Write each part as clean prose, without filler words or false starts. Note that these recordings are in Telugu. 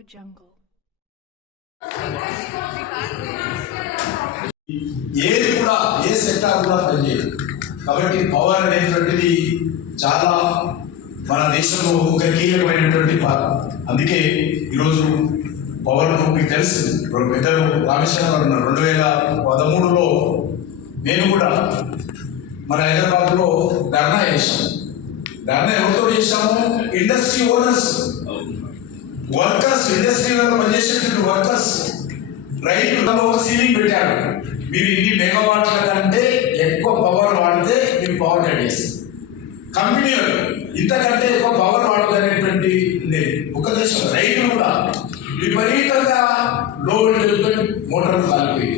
AudioJungle. ఏది కూడా ఏ సెక్టార్ కూడా పనిచేయదు. కాబట్టి పవర్ అనేటువంటిది చాలా మన దేశంలో ఒక కీలకమైనటువంటి భాగం. అందుకే ఈరోజు పవర్ మీకు తెలుసు, పెద్దలు రామేశ్వరం గారు ఉన్నారు. 2013లో నేను కూడా మన హైదరాబాద్లో ధర్నా చేశాము. ధర్నా ఎవరితో చేశాము? ఇండస్ట్రీ ఓనర్స్, వర్కర్స్, ఇండస్ట్రీలలో పనిచేసేటువంటి వర్కర్స్. రైతులలో సీలింగ్ పెట్టారు. మీరు ఇన్ని మెగావాట్ల కంటే ఎక్కువ పవర్ వాడితే మీకు పవర్ కట్ చేస్తారు. కంపెనీలు ఇంతకంటే ఎక్కువ పవర్ వాడదనేటువంటి ఒక దేశం. రైతులు కూడా విపరీతంగా లో వోల్టేజ్ మోటార్లు కాలిపోయి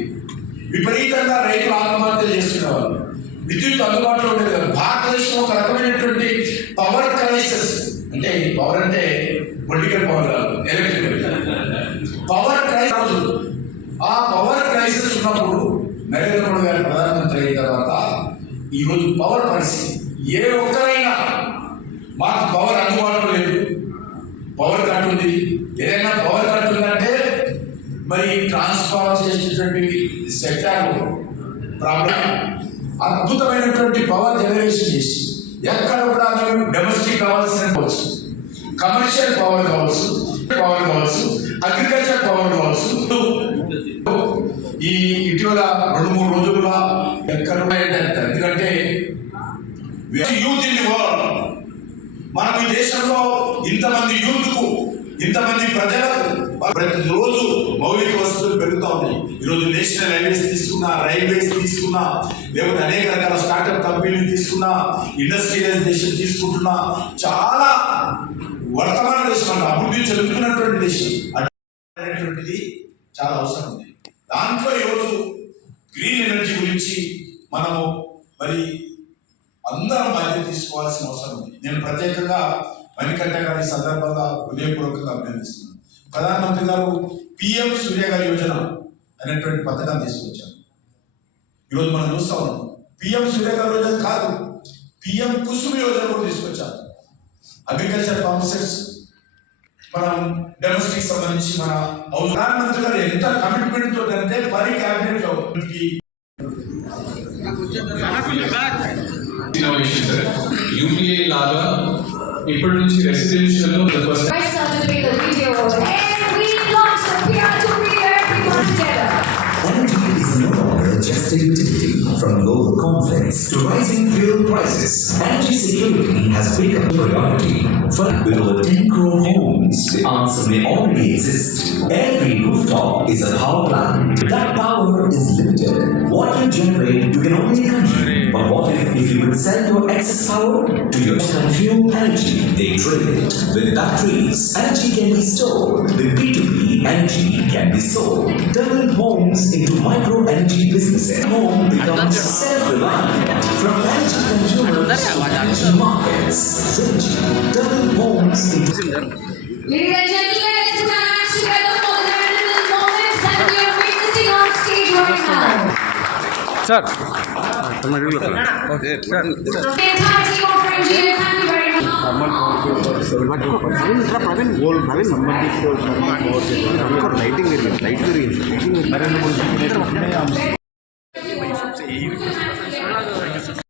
విపరీతంగా రైతులు ఆత్మహత్యలు చేస్తున్నవారు. విద్యుత్ అందుబాటులో ఉండేది కాదు. భారతదేశం ఒక రకమైనటువంటి పవర్ క్రైసిస్. అంటే పవర్ అంటే పొలిటికల్ పవర్ కాదు, ఎలక్ట్రికల్ పవర్ క్రైసిస్. ఆ పవర్ క్రైసిస్ ఉన్నప్పుడు నరేంద్ర మోడీ గారు ప్రధానమంత్రి అయిన తర్వాత ఈరోజు పవర్ పరిస్థితి ఏ ఒక్కరైనా మాకు పవర్ అందుబాటులో లేదు, పవర్ కట్ ఉంది, ఏదైనా పవర్ కట్ ఉందంటే మరి ట్రాన్స్ఫార్మర్ చేసేటువంటి సెక్టార్లో ప్రాబ్లం. అద్భుతమైనటువంటి పవర్ జనరేషన్ చేసి ఎక్కడ కూడా డొమెస్టిక్ కావాల్సిన కావచ్చు, కమర్షియల్ పవర్ కావచ్చు, అగ్రికల్చర్ పవర్ కావచ్చు. ఈ ఇటీవల 2-3 రోజులుగా ఎక్కడ ఎందుకంటే యూత్ ఇన్ ది వరల్డ్, మనం ఈ దేశంలో ఇంతమంది యూత్కు, ఇంతమంది ప్రజలకు ప్రతిరోజు మౌలిక వసతులు పెరుగుతూ ఉన్నాయి. ఈరోజు నేషనల్ హైవేస్ తీసుకున్నా, రైల్వేస్ తీసుకున్నా, లేకపోతే అనేక రకాల స్టార్ట్అప్ కంపెనీలు తీసుకున్నా, ఇండస్ట్రియలైజేషన్ తీసుకుంటున్నా, చాలా వర్తమాన దేశం, అభివృద్ధి చెందుతున్నటువంటి దేశం అనేటువంటిది చాలా అవసరం ఉంది. దాంట్లో ఈరోజు గ్రీన్ ఎనర్జీ గురించి మనము మరి అందరం బాధ్యత తీసుకోవాల్సిన అవసరం ఉంది. నేను ప్రత్యేకంగా మణికంఠ గారి సందర్భంగా హృదయపూర్వకంగా అభినందిస్తున్నాను. ప్రధానమంత్రి గారు పిఎం సూర్యగారి యోజన అనేటువంటి పథకాన్ని తీసుకొచ్చారు. ఈరోజు మనం చూస్తా ఉన్నాం. పిఎం సూర్యగారి యోజన కాదు, పిఎం కుసుమ్ యోజన కూడా తీసుకొచ్చారు. అగ్రికల్చర్ పంప్ సెట్స్, మనం డొమెస్టిక్ సంబంధించి మన ప్రధానమంత్రి గారు ఎంత కమిట్మెంట్ తో అంటే పరి క్యాబినెట్ లో యూపీఐ లాగా ఇప్పటి నుంచి రెసిడెన్షియల్ లో just a utility. From lower conflicts to rising fuel prices, energy security has become a priority. With over 10 crore homes, the answer may already exist. Every rooftop is a power plant. That power is limited. What you generate, you can only consume. But what if you would sell your excess power to your fuel energy? They trade it. With batteries, energy can be stored. With B2B, energy can be sold. Turning homes into micro energy businesses. Home becomes self-reliant. From energy consumers to energy markets. Synergy, turning homes into... Ladies and gentlemen, let's put our hands together for the memorable moments that we are witnessing on stage right now. Sir. Okay, sir. The entire team of Ranjit, thank you very much. Lighting